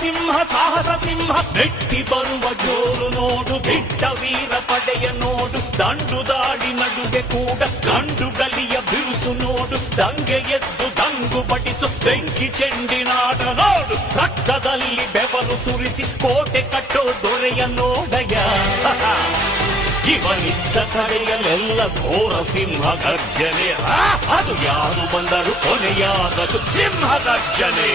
ಸಿಂಹ ಸಾಹಸ ಸಿಂಹ ಮೆಟ್ಟಿ ಬರುವ ಜೋರು ನೋಡು ಬಿಟ್ಟ ವೀರ ಪಡೆಯ ನೋಡು ದಂಡು ದಾಡಿ ನಡುವೆ ಕೂಡ ಗಂಡು ಗಲಿಯ ಬಿರುಸು ನೋಡು ದಂಗೆ ಎದ್ದು ದಂಗು ಬಡಿಸು ಬೆಂಕಿ ಚೆಂಡಿನಾಡ ನೋಡು ರಕ್ತದಲ್ಲಿ ಬೆವರು ಸುರಿಸಿ ಕೋಟೆ ಕಟ್ಟೋ ದೊರೆಯ ನೋಡಯ ಇವನಿದ್ದ ಕಡೆಯಲ್ಲೆಲ್ಲ ಘೋರ ಸಿಂಹ ಗರ್ಜನೆ ಅದು ಯಾರು ಬಂದರು ಕೊನೆಯಾದದು ಸಿಂಹ ಗರ್ಜನೆ